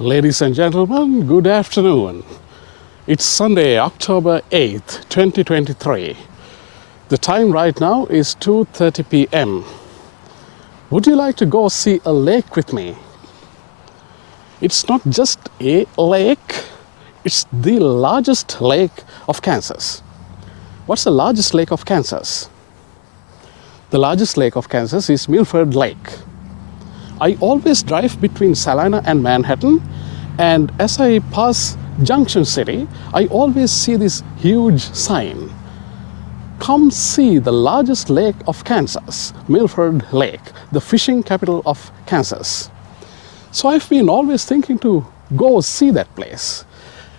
Ladies and gentlemen, good afternoon. It's Sunday, October 8th, 2023. The time right now is 2:30 p.m. Would you like to go see a lake with me? It's not just a lake, it's the largest lake of Kansas. What's the largest lake of Kansas? The largest lake of Kansas is Milford Lake. I always drive between Salina and Manhattan, and as I pass Junction City, I always see this huge sign. Come see the largest lake of Kansas, Milford Lake, the fishing capital of Kansas. So I've been always thinking to go see that place.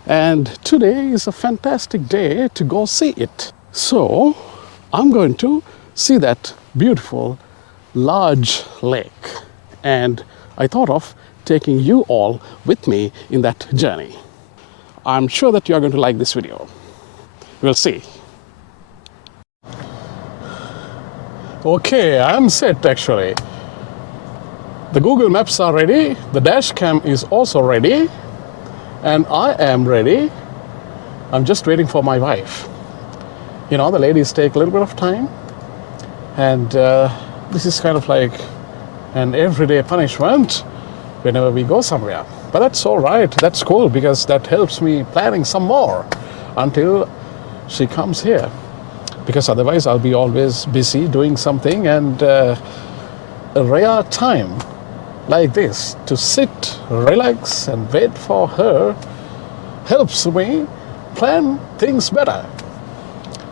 And today is a fantastic day to go see it. So I'm going to see that beautiful, large lake. And I thought of taking you all with me in that journey. I'm sure that you're going to like this video. We'll see. Okay, I'm set actually. The Google Maps are ready, the dash cam is also ready, and I am ready. I'm just waiting for my wife. You know, the ladies take a little bit of time, and this is kind of like an everyday punishment whenever we go somewhere. But that's all right, that's cool, because that helps me planning some more until she comes here. Because otherwise I'll be always busy doing something, and a rare time like this to sit, relax, and wait for her helps me plan things better.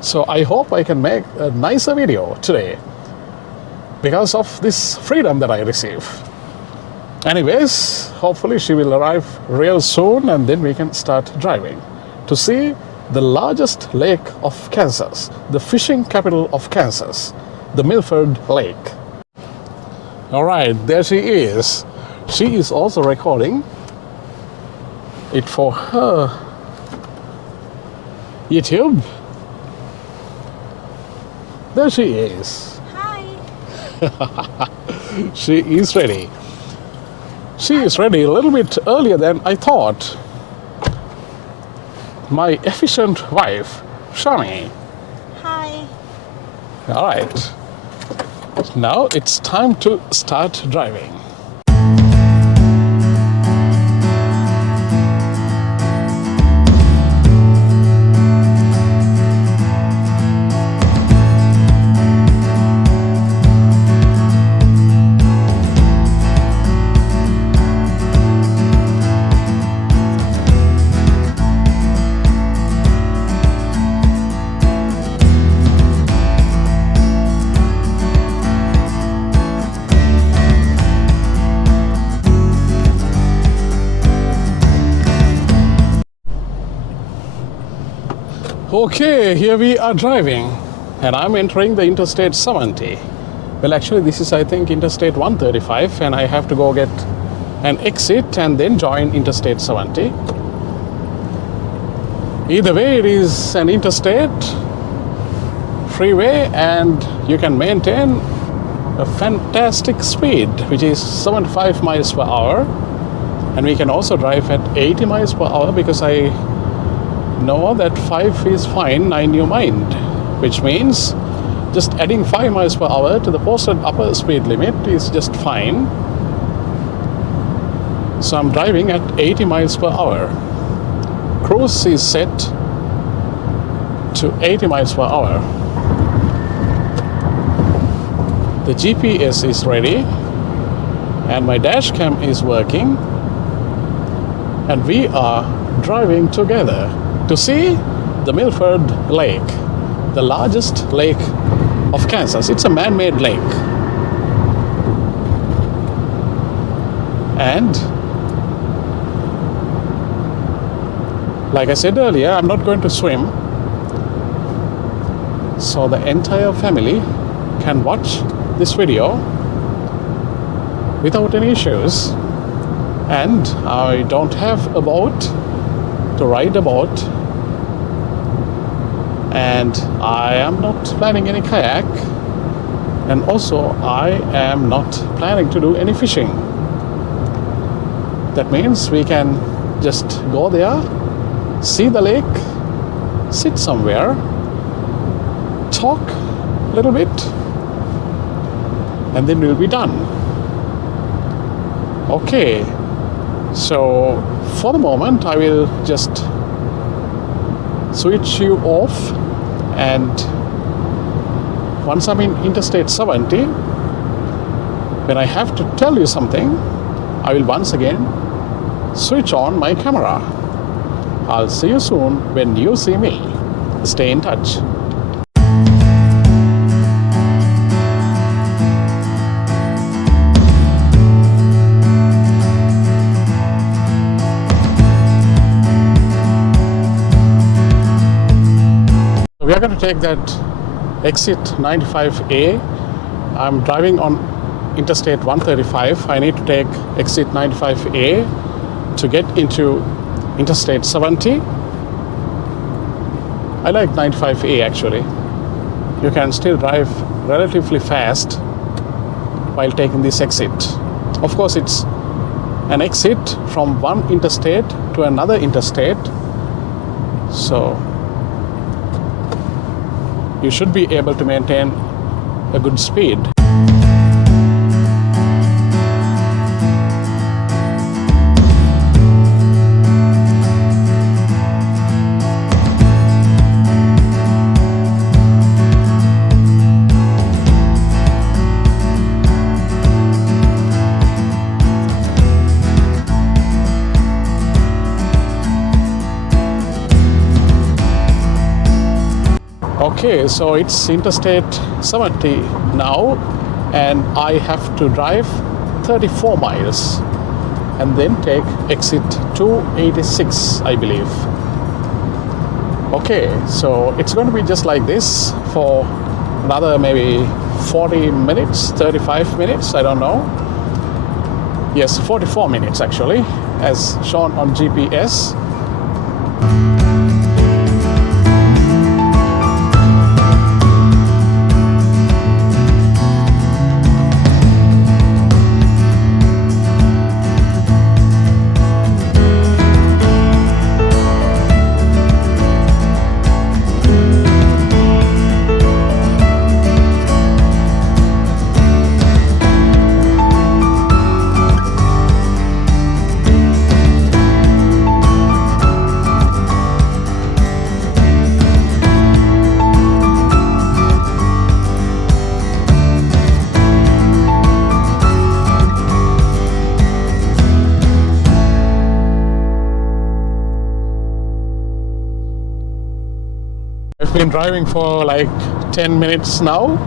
So I hope I can make a nicer video today because of this freedom that I receive. Anyways, hopefully she will arrive real soon, and then we can start driving to see the largest lake of Kansas, the fishing capital of Kansas, the Milford Lake. All right, there she is. She is also recording it for her YouTube. There she is. Hi. She is ready. She is ready a little bit earlier than I thought. My efficient wife, Shani. Hi. All right. Now it's time to start driving. Okay, here we are driving, and I'm entering the Interstate 70. Well, actually, this is, I think, Interstate 135, and I have to go get an exit and then join Interstate 70. Either way, it is an interstate freeway, and you can maintain a fantastic speed, which is 75 miles per hour. And we can also drive at 80 miles per hour, because I know that 5 is fine, 9 you mind, which means just adding 5 miles per hour to the posted upper speed limit is just fine. So I'm driving at 80 miles per hour. Cruise is set to 80 miles per hour. The GPS is ready, and my dash cam is working, and we are driving together to see the Milford Lake, the largest lake of Kansas. It's a man-made lake. And like I said earlier, I'm not going to swim, so the entire family can watch this video without any issues. And I don't have a boat to ride a boat, and I am not planning any kayak, and also I am not planning to do any fishing. That means we can just go there, see the lake, sit somewhere, talk a little bit, and then we'll be done. Okay, so for the moment I will just switch you off, and once I'm in Interstate 70, when I have to tell you something, I will once again switch on my camera. I'll see you soon when you see me. Stay in touch. We are going to take that exit 95A. I'm driving on Interstate 135. I need to take exit 95A to get into Interstate 70. I like 95A actually. You can still drive relatively fast while taking this exit. Of course, it's an exit from one interstate to another interstate. So you should be able to maintain a good speed. Okay, so it's Interstate 70 now, and I have to drive 34 miles and then take exit 286, I believe. Okay, so it's going to be just like this for another maybe 40 minutes, 35 minutes, I don't know. Yes, 44 minutes actually, as shown on GPS. I've been driving for like 10 minutes now,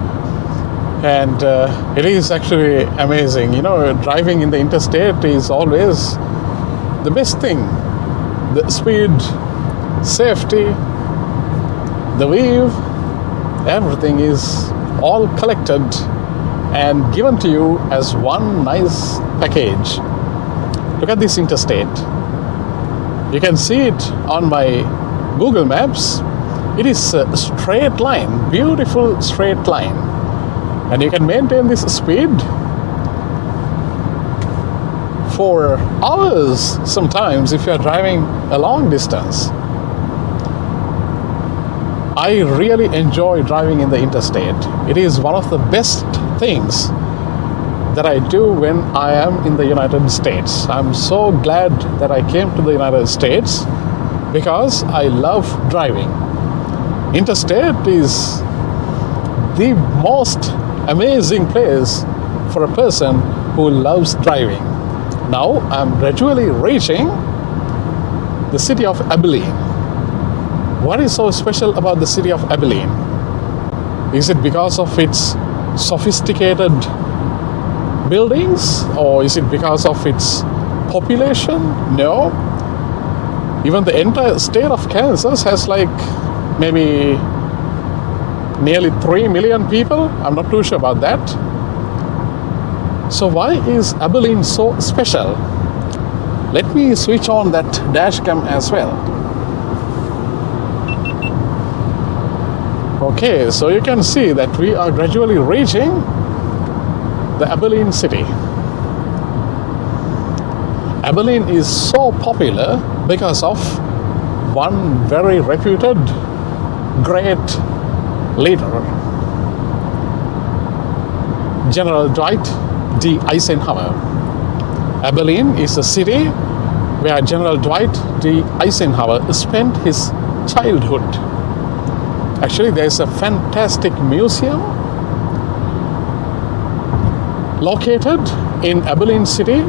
and it is actually amazing. You know, driving in the interstate is always the best thing. The speed, safety, the view, everything is all collected and given to you as one nice package. Look at this interstate. You can see it on my Google Maps. It is a straight line, beautiful straight line, and you can maintain this speed for hours sometimes if you are driving a long distance. I really enjoy driving in the interstate. It is one of the best things that I do when I am in the United States. I'm so glad that I came to the United States because I love driving. Interstate is the most amazing place for a person who loves driving. Now I'm gradually reaching the city of Abilene. What is so special about the city of Abilene? Is it because of its sophisticated buildings, or is it because of its population? No. Even the entire state of Kansas has like maybe nearly 3 million people. I'm not too sure about that. So why is Abilene so special? Let me switch on that dash cam as well. Okay, so you can see that we are gradually reaching the Abilene city. Abilene is so popular because of one very reputed, great leader, General Dwight D. Eisenhower. Abilene is a city where General Dwight D. Eisenhower spent his childhood. Actually, there's a fantastic museum located in Abilene City.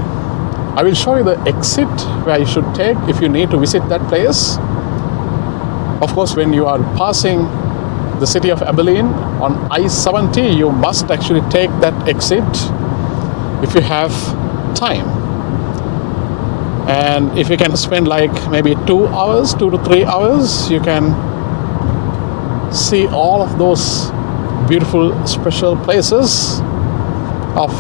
I will show you the exit where you should take if you need to visit that place. Of course, when you are passing the city of Abilene on I-70, you must actually take that exit if you have time. And if you can spend like maybe 2 hours, 2 to 3 hours, you can see all of those beautiful special places of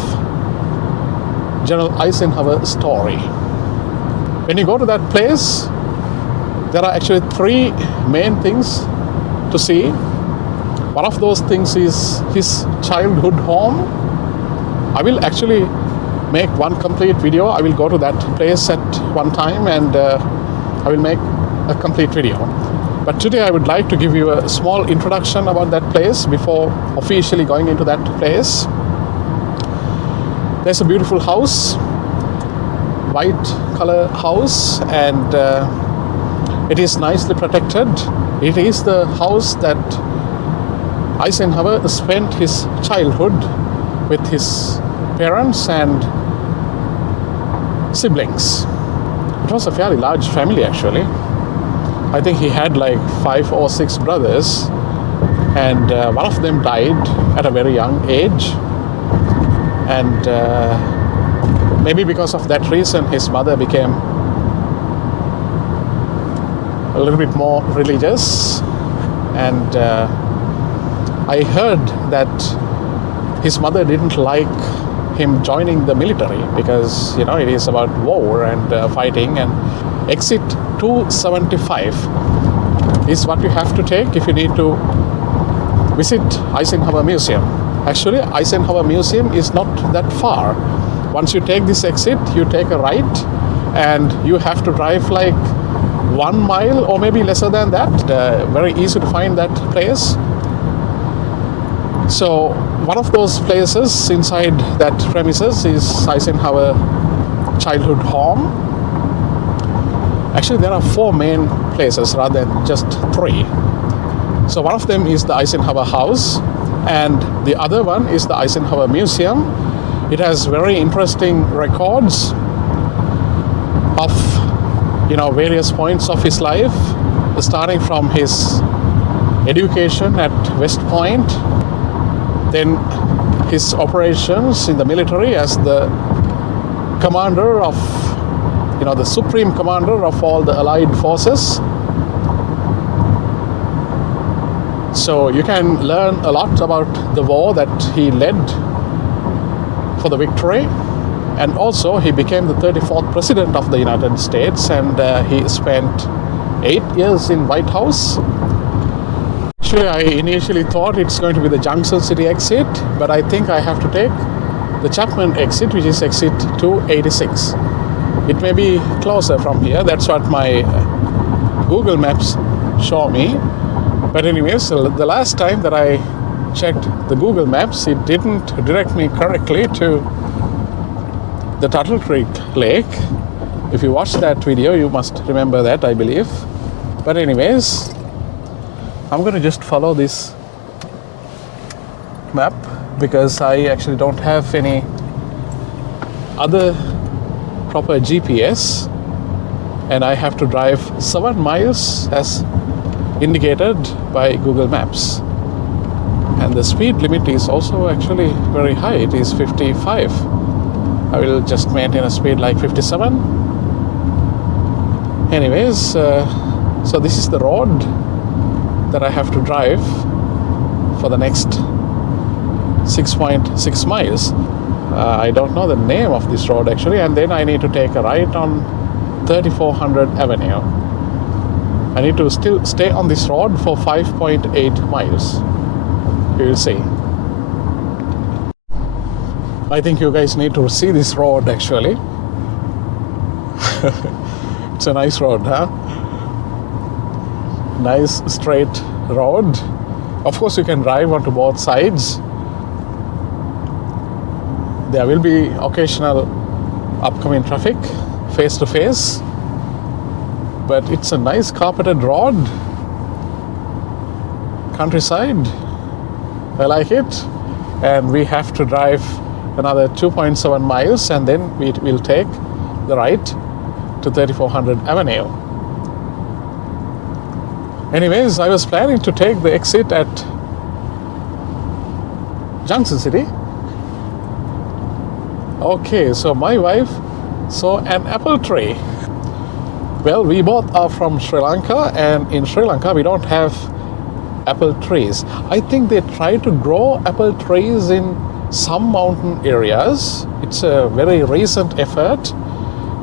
General Eisenhower's story. When you go to that place, there are actually 3 main things to see. One of those things is his childhood home. I will actually make one complete video. I will go to that place at one time and I will make a complete video. But today I would like to give you a small introduction about that place before officially going into that place. There's a beautiful house, white color house, and it is nicely protected. It is the house that Eisenhower spent his childhood with his parents and siblings. It was a fairly large family actually. I think he had like 5 or 6 brothers, and one of them died at a very young age. And maybe because of that reason, his mother became a little bit more religious. And I heard that his mother didn't like him joining the military because, you know, it is about war and fighting. And exit 275 is what you have to take if you need to visit Eisenhower Museum. Actually, Eisenhower Museum is not that far. Once you take this exit, you take a right and you have to drive like 1 mile or maybe lesser than that. Very easy to find that place. So one of those places inside that premises is Eisenhower childhood home. Actually, there are 4 main places rather than just 3. So one of them is the Eisenhower house, and the other one is the Eisenhower Museum. It has very interesting records of, you know, various points of his life, starting from his education at West Point, then his operations in the military as the commander of, you know, the supreme commander of all the Allied forces. So you can learn a lot about the war that he led for the victory. And also he became the 34th president of the United States, and he spent 8 years in White House. Actually, I initially thought it's going to be the Junction City exit, but I think I have to take the Chapman exit, which is exit 286. It may be closer from here. That's what my Google Maps show me. But anyways, the last time that I checked the Google Maps, it didn't direct me correctly to the Turtle Creek Lake. If you watched that video, you must remember that, I believe. But anyways, I'm going to just follow this map because I actually don't have any other proper GPS, and I have to drive 7 miles as indicated by Google Maps. And the speed limit is also actually very high. It is 55. I will just maintain a speed like 57. Anyways, so this is the road that I have to drive for the next 6.6 miles. I don't know the name of this road actually, and then I need to take a right on 3400 Avenue. I need to still stay on this road for 5.8 miles. You will see. I think you guys need to see this road actually. It's a nice road, huh? Nice straight road. Of course, you can drive onto both sides. There will be occasional upcoming traffic face to face, but it's a nice carpeted road. Countryside. I like it. And we have to drive another 2.7 miles and then we will take the right to 3400 Avenue. Anyways, I was planning to take the exit at Junction City. Okay, so my wife saw an apple tree. Well, we both are from Sri Lanka, and in Sri Lanka we don't have apple trees. I think they try to grow apple trees in some mountain areas. It's a very recent effort,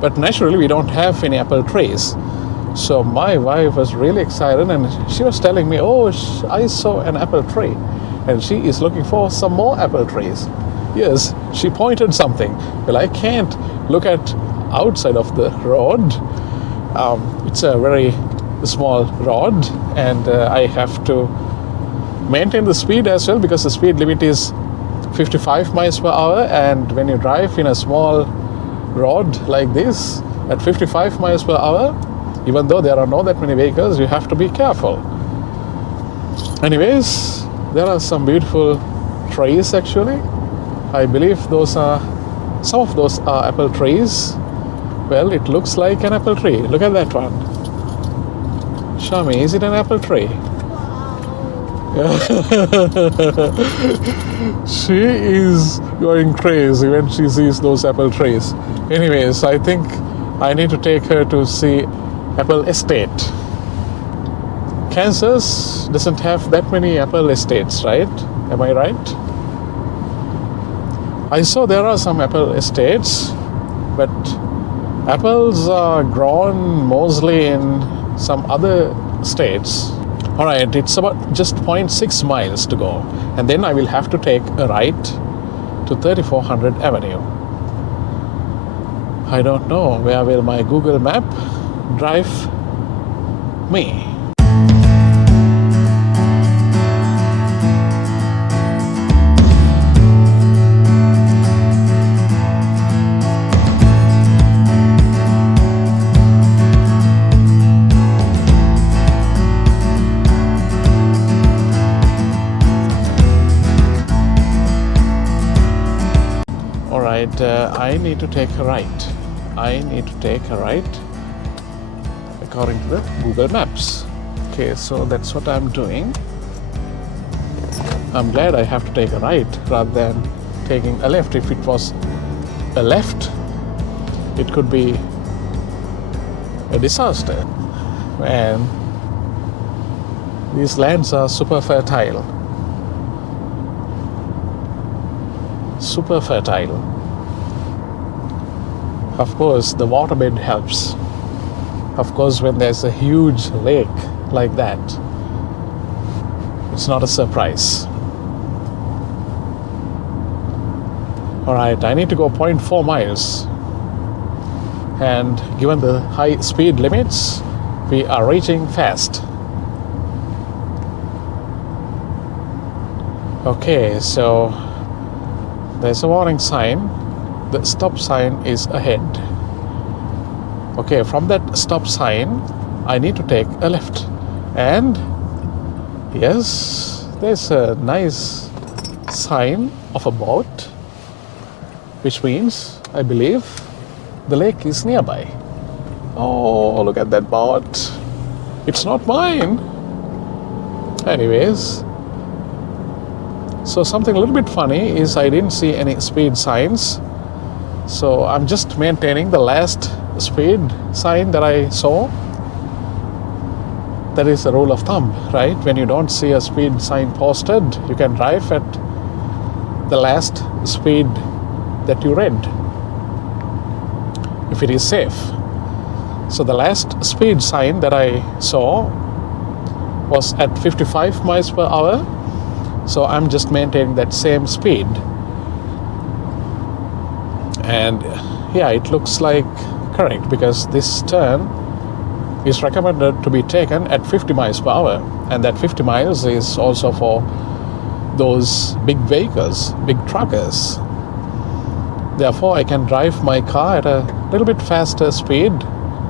but naturally we don't have any apple trees. So my wife was really excited and she was telling me, oh, I saw an apple tree, and she is looking for some more apple trees. Yes, she pointed something. Well, I can't look at outside of the road. It's a very small road, and I have to maintain the speed as well, because the speed limit is 55 miles per hour, and when you drive in a small road like this at 55 miles per hour, even though there are not that many vehicles, you have to be careful. Anyways, there are some beautiful trees actually. I believe some of those are apple trees. Well, it looks like an apple tree. Look at that one. Shami, is it an apple tree? Wow. She is going crazy when she sees those apple trees. Anyways, I think I need to take her to see Apple Estate. Kansas doesn't have that many apple estates, right? Am I right? I saw there are some apple estates, but apples are grown mostly in some other states. All right, it's about just 0.6 miles to go, and then I will have to take a right to 3400 Avenue. I don't know, where will my Google map drive me? I need to take a right. I need to take a right according to the Google Maps. Okay, so that's what I'm doing. I'm glad I have to take a right rather than taking a left. If it was a left, it could be a disaster. And these lands are super fertile. Super fertile. Of course, the waterbed helps. Of course, when there's a huge lake like that, it's not a surprise. All right, I need to go 0.4 miles. And given the high speed limits, we are reaching fast. Okay, so there's a warning sign. The stop sign is ahead. Okay, from that stop sign, I need to take a left. And yes, there's a nice sign of a boat, which means, I believe, the lake is nearby. Oh, look at that boat. It's not mine. Anyways, so something a little bit funny is I didn't see any speed signs. So I'm just maintaining the last speed sign that I saw. That is a rule of thumb, right? When you don't see a speed sign posted, you can drive at the last speed that you read, if it is safe. So the last speed sign that I saw was at 55 miles per hour. So I'm just maintaining that same speed. And yeah, it looks like correct, because this turn is recommended to be taken at 50 miles per hour, and that 50 miles is also for those big vehicles, big truckers. Therefore, I can drive my car at a little bit faster speed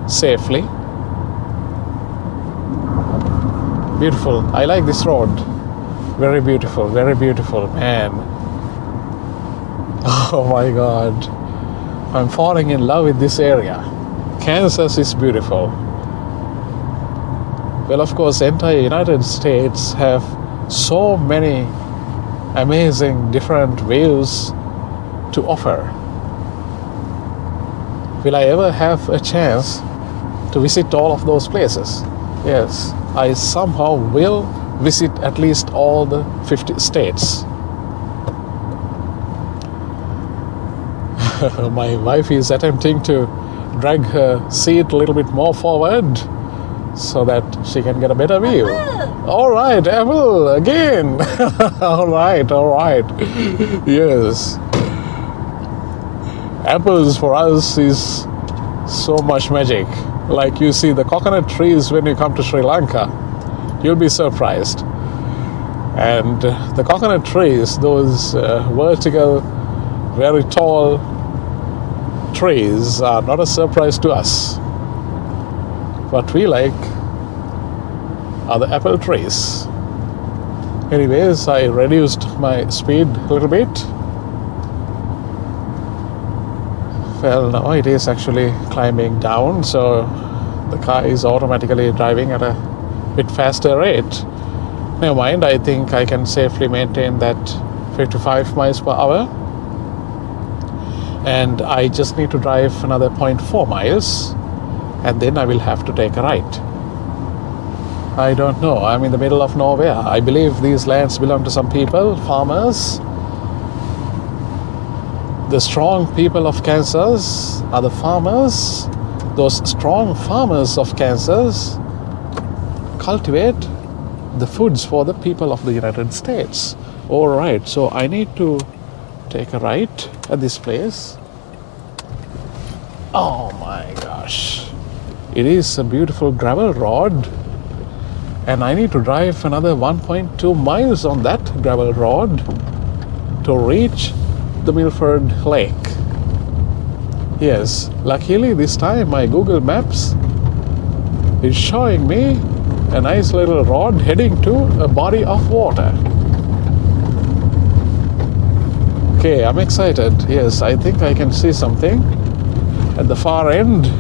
safely. Beautiful. I like this road. Very beautiful, man. Oh my God. I'm falling in love with this area. Kansas is beautiful. Well, of course, the entire United States have so many amazing different views to offer. Will I ever have a chance to visit all of those places? Yes, I somehow will visit at least all the 50 states. My wife is attempting to drag her seat a little bit more forward so that she can get a better view. All right, Apple, again. All right. Yes. Apples for us is so much magic. Like you see the coconut trees when you come to Sri Lanka, you'll be surprised. And the coconut trees, those vertical, very tall trees are not a surprise to us. What we like are the apple trees. Anyways, I reduced my speed a little bit. Well, now it is actually climbing down, so the car is automatically driving at a bit faster rate. Never mind, I think I can safely maintain that 55 miles per hour. And I just need to drive another 0.4 miles, and then I will have to take a right. I don't know, I'm in the middle of nowhere. I believe these lands belong to some people, farmers. The strong people of Kansas are the farmers. Those strong farmers of Kansas cultivate the foods for the people of the United States. All right, so I need to take a right at this place. Oh my gosh. It is a beautiful gravel road, and I need to drive another 1.2 miles on that gravel road to reach the Milford Lake. Yes, luckily this time my Google Maps is showing me a nice little road heading to a body of water. Okay, I'm excited. Yes, I think I can see something at the far end.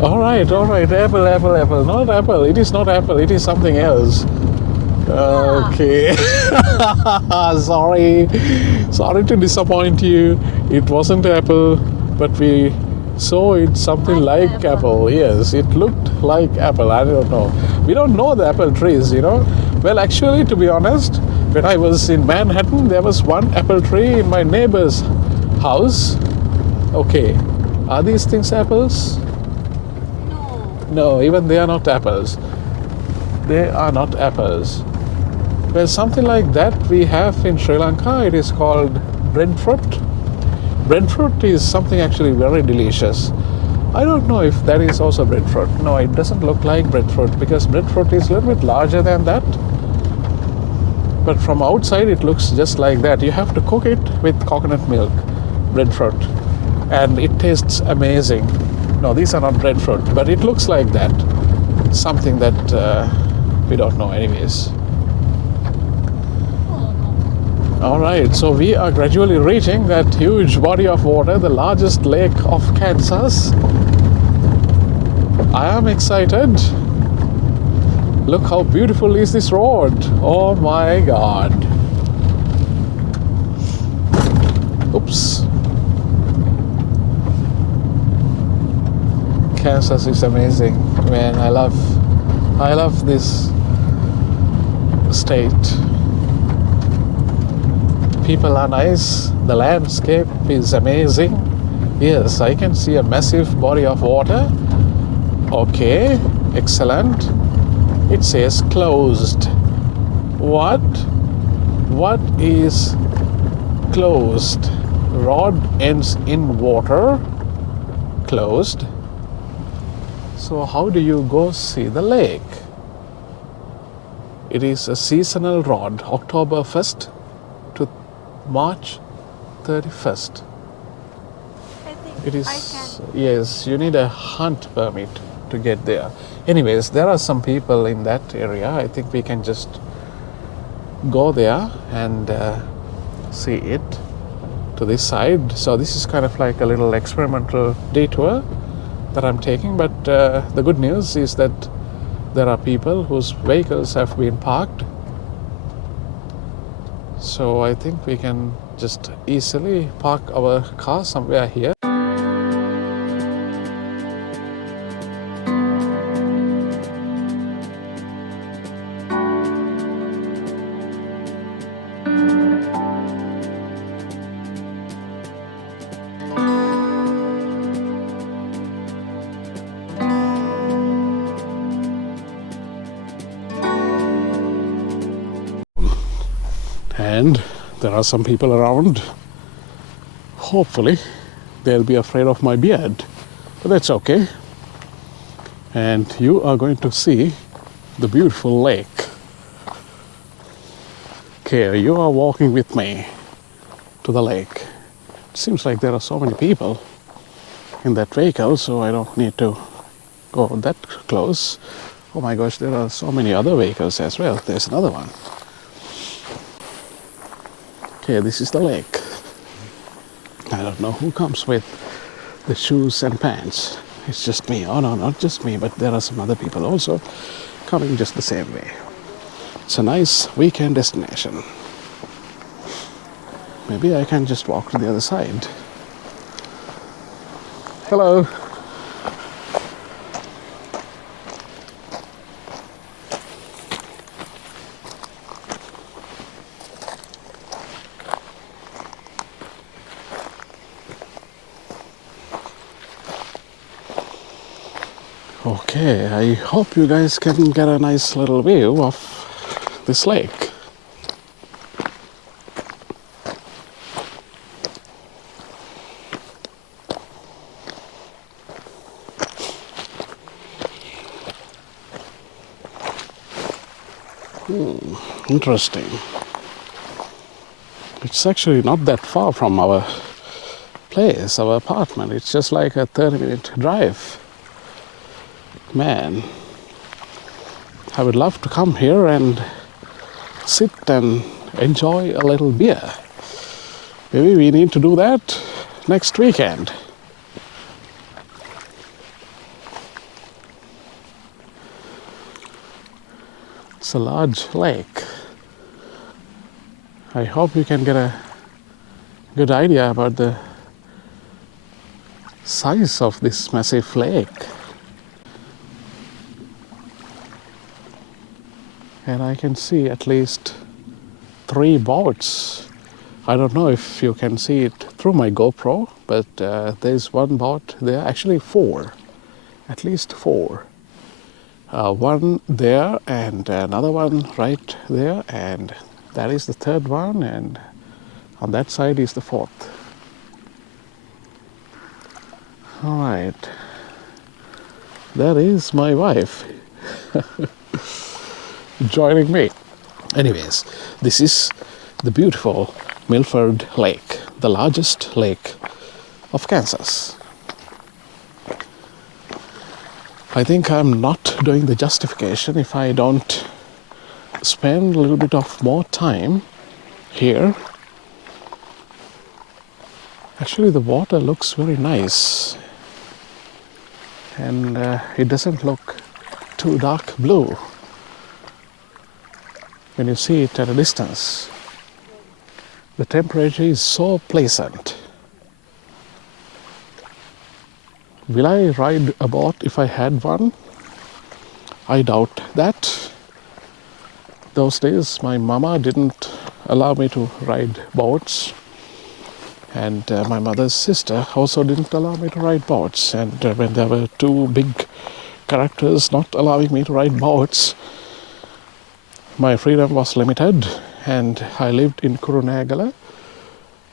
All right, apple. Not apple, it is not apple, it is something else. Okay. Sorry to disappoint you. It wasn't apple, but we saw it something like apple. Yes, it looked like apple. I don't know. We don't know the apple trees, you know. Well, actually, to be honest, when I was in Manhattan, there was one apple tree in my neighbor's house. Okay, are these things apples? No, even they are not apples. They are not apples. Well, something like that we have in Sri Lanka. It is called breadfruit. Breadfruit is something actually very delicious. I don't know if that is also breadfruit. No, it doesn't look like breadfruit because breadfruit is a little bit larger than that. But from outside it looks just like that. You have to cook it with coconut milk, breadfruit. And it tastes amazing. No, these are not breadfruit, but it looks like that. Something that we don't know anyways. All right, so we are gradually reaching that huge body of water, the largest lake of Kansas. I am excited. Look how beautiful is this road. Oh my God. Oops. Kansas is amazing, man. I love this state. People are nice. The landscape is amazing. Yes, I can see a massive body of water. Okay, excellent. It says closed. What is closed. Rod ends in water, closed. So how do you go see the lake? It is a seasonal rod, October 1st to March 31st. I think It is, I can. yes, you need a hunt permit to get there. Anyways, there are some people in that area. I think we can just go there and see it to this side. So this is kind of like a little experimental detour that I'm taking, but the good news is that there are people whose vehicles have been parked. So I think we can just easily park our car somewhere here. And there are some people around. Hopefully they'll be afraid of my beard, but that's okay. And you are going to see the beautiful lake. Okay, you are walking with me to the lake. It seems like there are so many people in that vehicle, so I don't need to go that close. Oh my gosh, there are so many other vehicles as well. There's another one. Okay, this is the lake. I don't know who comes with the shoes and pants. It's just me. Oh no, not just me, but there are some other people also coming just the same way. It's a nice weekend destination. Maybe I can just walk to the other side. Hello. Okay, I hope you guys can get a nice little view of this lake. Interesting. It's actually not that far from our place, our apartment. It's just like a 30-minute drive. Man, I would love to come here and sit and enjoy a little beer. Maybe we need to do that next weekend. It's a large lake. I hope you can get a good idea about the size of this massive lake. And I can see at least 3 boats. I don't know if you can see it through my GoPro, but there's one boat there, actually 4, at least 4. One there and another one right there, and that is the 3rd one, and on that side is the 4th. All right, that is my wife joining me. Anyways, this is the beautiful Milford Lake, the largest lake of Kansas. I think I'm not doing the justification if I don't spend a little bit of more time here. Actually, the water looks very nice, and it doesn't look too dark blue when you see it at a distance. The temperature is so pleasant. Will I ride a boat if I had one? I doubt that. Those days my mama didn't allow me to ride boats, and my mother's sister also didn't allow me to ride boats. And when there were 2 big characters not allowing me to ride boats, my freedom was limited, and I lived in Kurunegala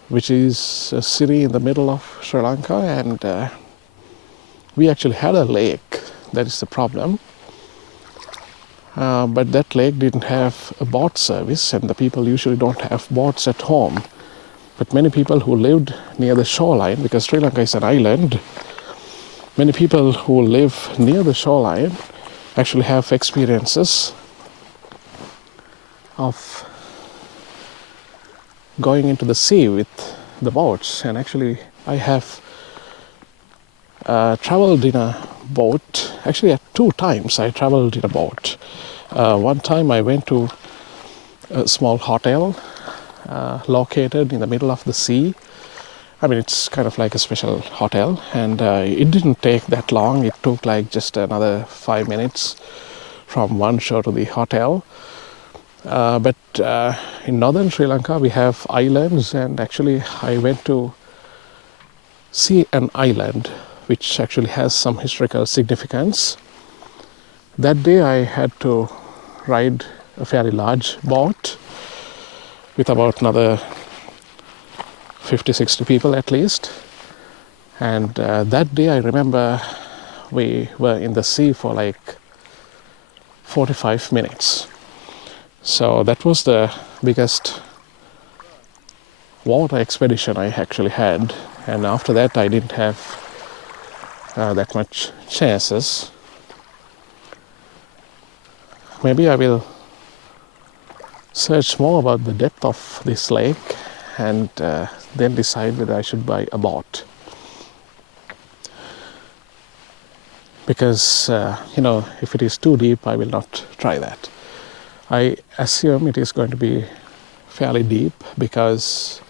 which is a city in the middle of Sri Lanka, and we actually had a lake. That is the problem. But that lake didn't have a boat service, and the people usually don't have boats at home. But many people who lived near the shoreline, because Sri Lanka is an island, many people who live near the shoreline actually have experiences of going into the sea with the boats. And actually, I have traveled in a boat. Actually, at 2 times I traveled in a boat. One time I went to a small hotel located in the middle of the sea. I mean, it's kind of like a special hotel, and it didn't take that long. It took like just another 5 minutes from one shore to the hotel. But in northern Sri Lanka, we have islands, and actually, I went to see an island which actually has some historical significance. That day, I had to ride a fairly large boat with about another 50-60 people at least. And that day I remember we were in the sea for like 45 minutes. So that was the biggest water expedition I actually had. And after that I didn't have that much chances. Maybe I will search more about the depth of this lake and then decide whether I should buy a boat. Because, if it is too deep, I will not try that. I assume it is going to be fairly deep because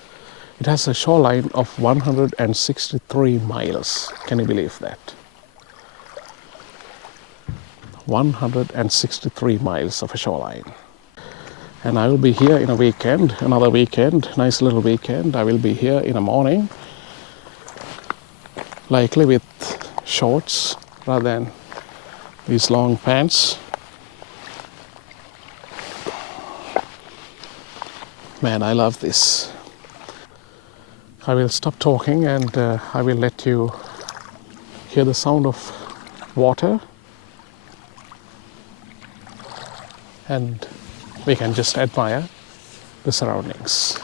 it has a shoreline of 163 miles. Can you believe that? 163 miles of a shoreline. And I will be here in a weekend, another weekend, nice little weekend. I will be here in the morning, likely with shorts rather than these long pants. Man, I love this. I will stop talking and I will let you hear the sound of water, and we can just admire the surroundings.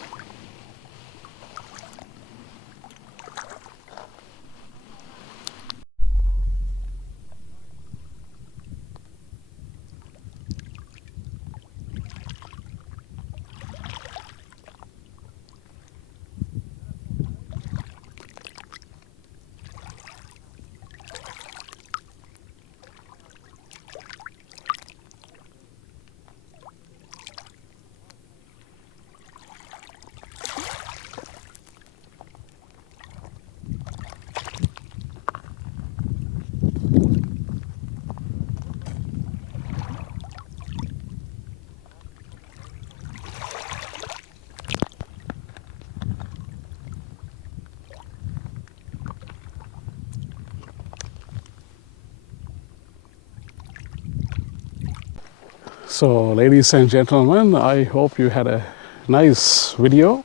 So, ladies and gentlemen, I hope you had a nice video.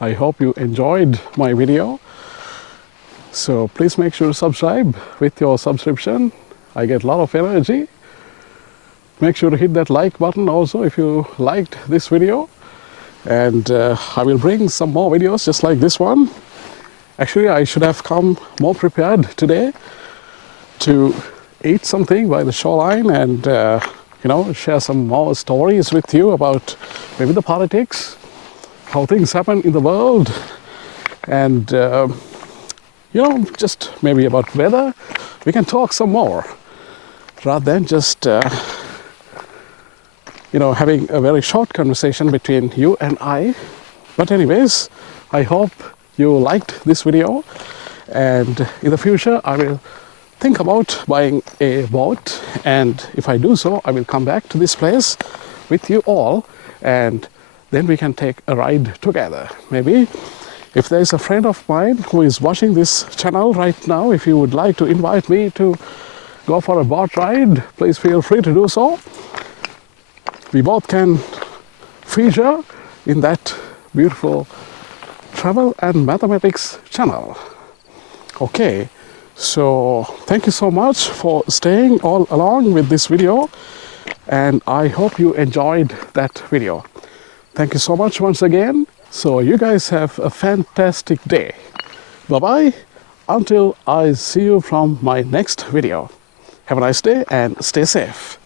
I hope you enjoyed my video. So please make sure to subscribe. With your subscription, I get a lot of energy. Make sure to hit that like button also if you liked this video. And I will bring some more videos just like this one. Actually, I should have come more prepared today to eat something by the shoreline and share some more stories with you about maybe the politics, how things happen in the world, and just maybe about weather. We can talk some more rather than just having a very short conversation between you and I. But anyways, I hope you liked this video, and in the future I will think about buying a boat, and if I do so, I will come back to this place with you all, and then we can take a ride together. Maybe if there is a friend of mine who is watching this channel right now, if you would like to invite me to go for a boat ride, please feel free to do so. We both can feature in that beautiful Travel and Mathematics channel. Okay, so thank you so much for staying all along with this video, and I hope you enjoyed that video. Thank you so much once again. So you guys have a fantastic day. Bye-bye until I see you from my next video. Have a nice day and stay safe.